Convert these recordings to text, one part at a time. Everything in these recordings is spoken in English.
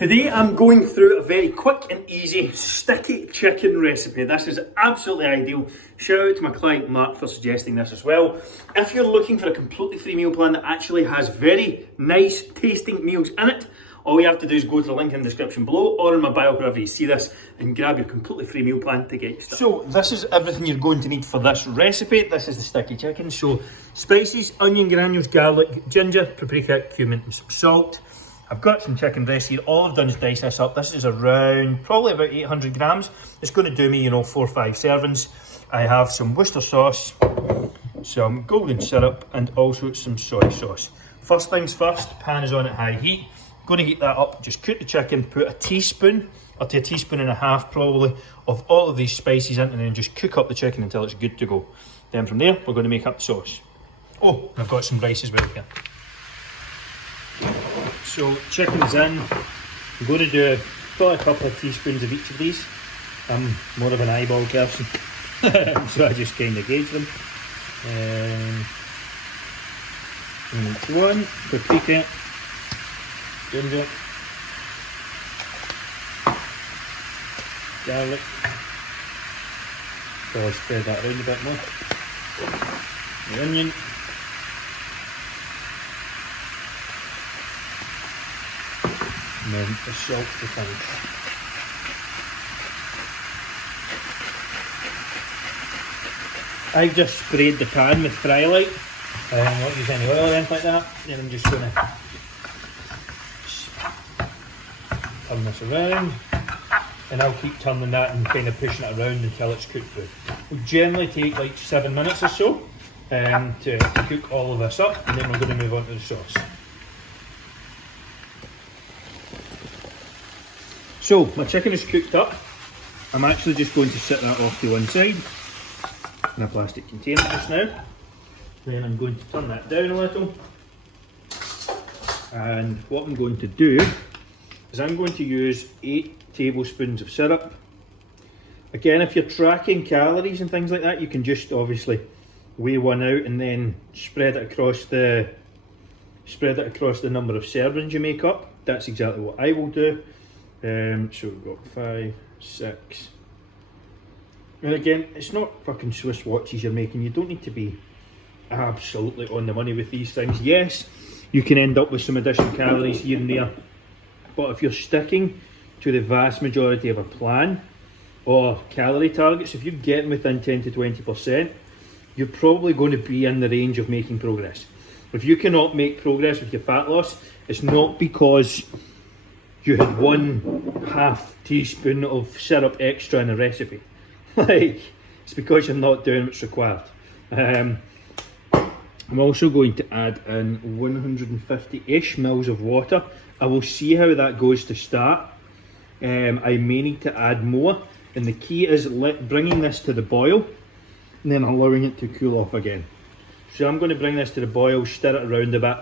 Today I'm going through a very quick and easy sticky chicken recipe. This is absolutely ideal. Shout out to my client Mark for suggesting this as well. If you're looking for a completely free meal plan that actually has very nice tasting meals in it, all you have to do is go to the link in the description below or in my bio wherever you see this and grab your completely free meal plan to get you started. So this is everything you're going to need for this recipe. This is the sticky chicken. So spices, onion granules, garlic, ginger, paprika, cumin and some salt. I've got some chicken breast here. All I've done is dice this up. This is around probably about 800 grams. It's going to do me, 4 or 5 servings. I have some Worcester sauce, some golden syrup, and also some soy sauce. First things first, pan is on at high heat. Going to heat that up. Just cook the chicken, put a teaspoon or to a teaspoon and a half probably of all of these spices in, and then just cook up the chicken until it's good to go. Then from there, we're going to make up the sauce. Oh, I've got some rice as well here. So chicken's in. I'm going to do probably a couple of teaspoons of each of these. I'm more of an eyeball person, so I just kind of gauge them. Each one, paprika, ginger, garlic. So I'll spread that around a bit more. The onion. And then the salt to finish. I've just sprayed the pan with Frylight. I'm not using any oil or anything like that. Then I'm just going to turn this around, and I'll keep turning that and kind of pushing it around until it's cooked through. It will generally take like 7 minutes or so to cook all of this up, and then we're going to move on to the sauce. So my chicken is cooked up. I'm actually just going to sit that off to one side in a plastic container just now. Then I'm going to turn that down a little. And what I'm going to do is I'm going to use 8 tablespoons of syrup. Again, if you're tracking calories and things like that, you can just obviously weigh one out and then spread it across the number of servings you make up. That's exactly what I will do. So we've got 5, 6. And again, it's not fucking Swiss watches you're making. You don't need to be absolutely on the money with these things. Yes, you can end up with some additional calories here and there, but if you're sticking to the vast majority of a plan or calorie targets, if you're getting within 10 to 20%, you're probably going to be in the range of making progress. If you cannot make progress with your fat loss, it's not because you had 1/2 teaspoon of syrup extra in a recipe. It's because you're not doing what's required. I'm also going to add in 150-ish mils of water. I will see how that goes to start. I may need to add more, and the key is bringing this to the boil and then allowing it to cool off again. So I'm going to bring this to the boil, stir it around a bit,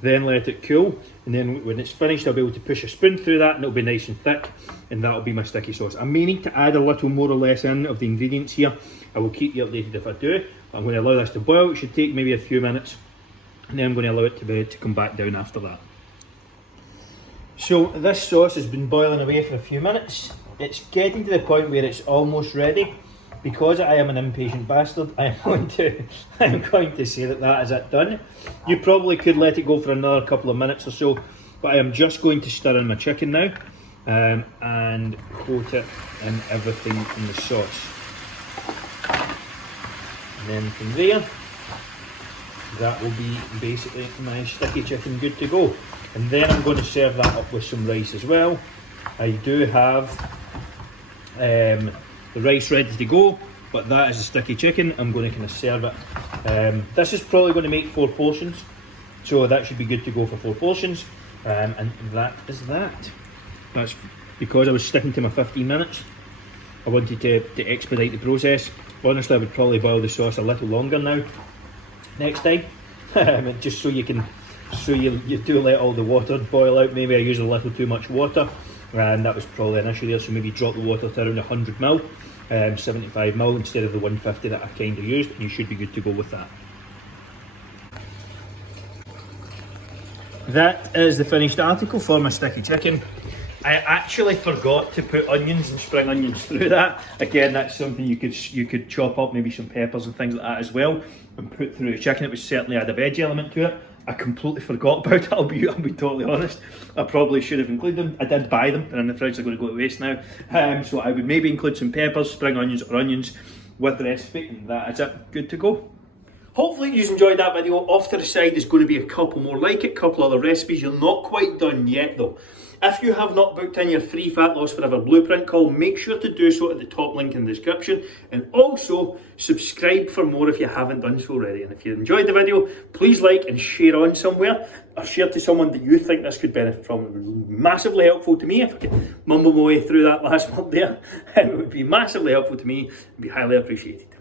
then let it cool, and then when it's finished I'll be able to push a spoon through that and it'll be nice and thick, and that'll be my sticky sauce. I may need to add a little more or less in of the ingredients here. I will keep you updated if I do. I'm going to allow this to boil. It should take maybe a few minutes, and then I'm going to allow it to come back down after that. So this sauce has been boiling away for a few minutes. It's getting to the point where it's almost ready. Because I am an impatient bastard, I'm going to say that is it done. You probably could let it go for another couple of minutes or so, but I am just going to stir in my chicken now and coat it in everything in the sauce. And then from there, that will be basically my sticky chicken good to go. And then I'm going to serve that up with some rice as well. I do have the rice ready to go, but that is a sticky chicken. I'm going to kind of serve it. This is probably going to make 4 portions, so that should be good to go for 4 portions. And that is that. That's because I was sticking to my 15 minutes. I wanted to expedite the process. Honestly, I would probably boil the sauce a little longer now, next time, just so you can, you do let all the water boil out. Maybe I used a little too much water, and that was probably an issue there, so maybe drop the water to around 100 ml, 75 ml instead of the 150 that I kind of used, and you should be good to go with that. That is the finished article for my sticky chicken. I actually forgot to put onions and spring onions through that. Again, that's something you could chop up, maybe some peppers and things like that as well, and put through the chicken. It was certainly had a veg element to it. I completely forgot about it, I'll be totally honest. I probably should have included them. I did buy them, they're in the fridge, they're going to go to waste now. So I would maybe include some peppers, spring onions or onions with the recipe, and that is it, good to go. Hopefully you enjoyed that video. Off to the side is going to be a couple more like it, couple other recipes. You're not quite done yet though. If you have not booked in your free Fat Loss Forever blueprint call, make sure to do so at the top link in the description, and also subscribe for more if you haven't done so already. And if you enjoyed the video, please like and share on somewhere, or share to someone that you think this could benefit from. It would be massively helpful to me. If I could mumble my way through that last one there, it would be massively helpful to me and be highly appreciated.